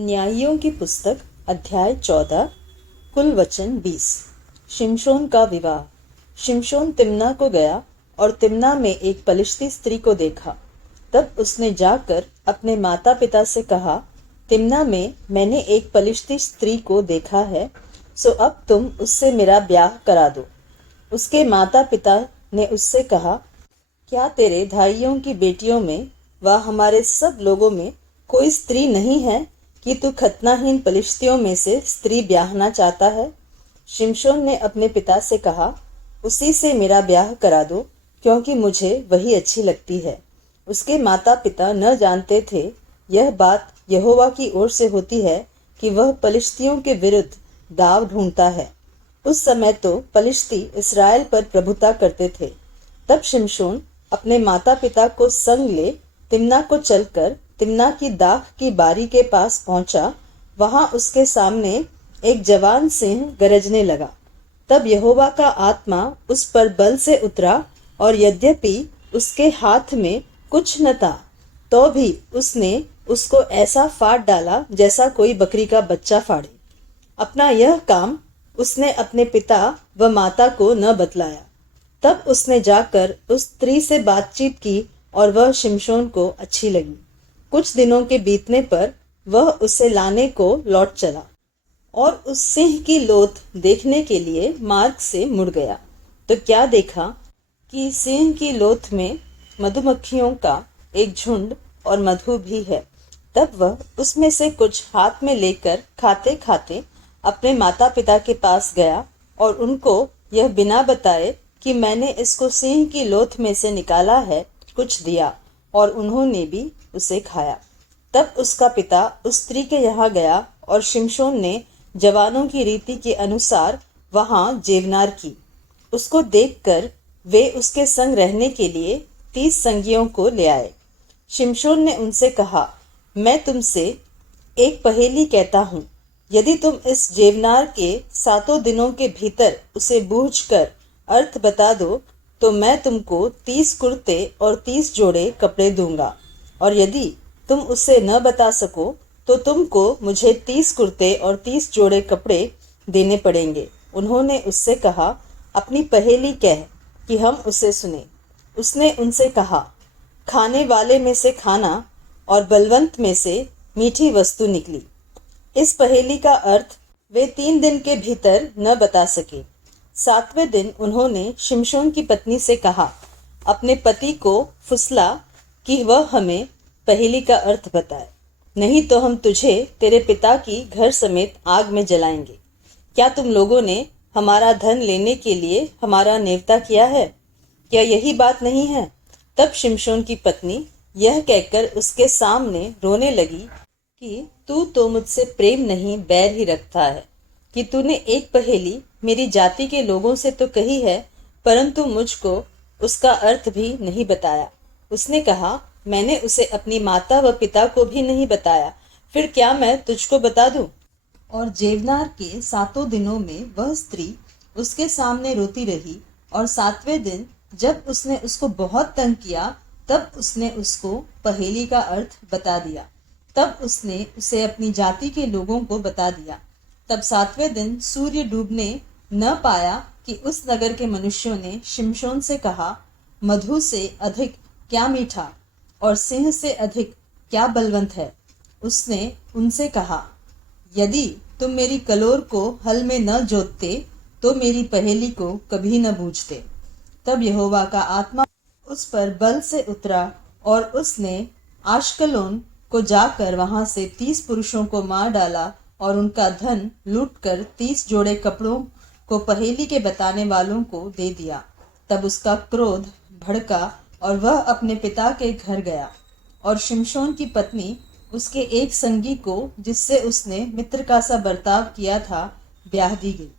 न्यायियों की पुस्तक अध्याय 14 कुल वचन 20। शिमशोन का विवाह। शिमशोन तिम्ना को गया और तिम्ना में एक पलिश्ती स्त्री को देखा। तब उसने जाकर अपने माता पिता से कहा, तिम्ना में मैंने एक पलिश्ती स्त्री को देखा है, सो अब तुम उससे मेरा ब्याह करा दो। उसके माता पिता ने उससे कहा, क्या तेरे भाइयों की बेटियों में व हमारे सब लोगों में कोई स्त्री नहीं है कि तू खतनाहीन पलिश्तियों में से स्त्री ब्याहना चाहता है? शिमशोन ने अपने पिता से कहा, उसी से मेरा ब्याह करा दो, क्योंकि मुझे वही अच्छी लगती है। उसके माता पिता न जानते थे यह बात यहोवा की ओर से होती है कि वह पलिश्तियों के विरुद्ध दाव ढूंढता है। उस समय तो पलिश्ती इस्राएल पर प्रभुता करते थे। तब शिमशोन अपने माता पिता को संग ले तिम्ना को चलकर तिम्ना की दाख की बारी के पास पहुंचा। वहां उसके सामने एक जवान सिंह गरजने लगा। तब यहोवा का आत्मा उस पर बल से उतरा, और यद्यपि उसके हाथ में कुछ न था, तो भी उसने उसको ऐसा फाड़ डाला जैसा कोई बकरी का बच्चा फाड़े। अपना यह काम उसने अपने पिता व माता को न बतलाया। तब उसने जाकर उस स्त्री से बातचीत की और वह शिमशोन को अच्छी लगी। कुछ दिनों के बीतने पर वह उसे लाने को लौट चला और उस सिंह की लोथ देखने के लिए मार्ग से मुड़ गया, तो क्या देखा कि सिंह की लोथ में मधुमक्खियों का एक झुंड और मधु भी है। तब वह उसमें से कुछ हाथ में लेकर खाते खाते अपने माता पिता के पास गया और उनको यह बिना बताए कि मैंने इसको सिंह की लोथ में से निकाला है, कुछ दिया, और उन्होंने भी उसे खाया। तब उसका पिता उस स्त्री के यहाँ गया और शिमशोन ने जवानों की रीति के अनुसार वहां जेवनार की। उसको देखकर वे उसके संग रहने के लिए 30 संगियों को ले आए। शिमशोन ने उनसे कहा, मैं तुमसे एक पहेली कहता हूँ, यदि तुम इस जेवनार के 7 दिनों के भीतर उसे बूझकर अर्थ बता दो, तो मैं तुमको 30 कुर्ते और 30 जोड़े कपड़े दूंगा। और यदि तुम उसे न बता सको तो तुमको मुझे 30 कुर्ते और 30 जोड़े कपड़े देने पड़ेंगे। उन्होंने उससे कहा, अपनी पहेली कह कि हम उसे सुने। उसने उनसे कहा, खाने वाले में से खाना और बलवंत में से मीठी वस्तु निकली। इस पहेली का अर्थ वे 3 दिन के भीतर न बता सके। 7वें दिन उन्होंने शिमशोन की पत्नी से कहा, अपने पति को फुसला कि वह हमें पहेली का अर्थ बताए, नहीं तो हम तुझे तेरे पिता की घर समेत आग में जलाएंगे। क्या तुम लोगों ने हमारा धन लेने के लिए हमारा नेवता किया है? क्या यही बात नहीं है? तब शिमशोन की पत्नी यह कहकर उसके सामने रोने लगी कि तू तो मुझसे प्रेम नहीं बैर ही रखता है कि तूने एक पहेली मेरी जाति के लोगों से तो कही है, परंतु मुझको उसका अर्थ भी नहीं बताया। उसने कहा, मैंने उसे अपनी माता व पिता को भी नहीं बताया, फिर क्या मैं तुझको बता दूं? और जेवनार के 7 दिनों में वह स्त्री उसके सामने रोती रही, और 7वें दिन जब उसने उसको बहुत तंग किया, तब उसने उसको पहेली का अर्थ बता दिया। तब उसने उसे अपनी जाति के लोगों को बता दिया। तब 7वें दिन सूर्य डूबने न पाया कि उस नगर के मनुष्यों ने शिमशोन से कहा, मधु से अधिक क्या मीठा और सिंह से अधिक क्या बलवंत है। उसने उनसे कहा, यदि तुम मेरी कलोर को हल में न जोतते तो मेरी पहेली को कभी न बूझते। तब यहोवा का आत्मा उस पर बल से उतरा, और उसने आश्कलोन को जाकर वहां से 30 पुरुषों को मार डाला और उनका धन लूटकर 30 जोड़े कपड़ों को पहेली के बताने वालों को दे दिया। तब उसका क्रोध भड़का और वह अपने पिता के घर गया, और शिमशोन की पत्नी उसके एक संगी को, जिससे उसने मित्र का सा बर्ताव किया था, ब्याह दी गई।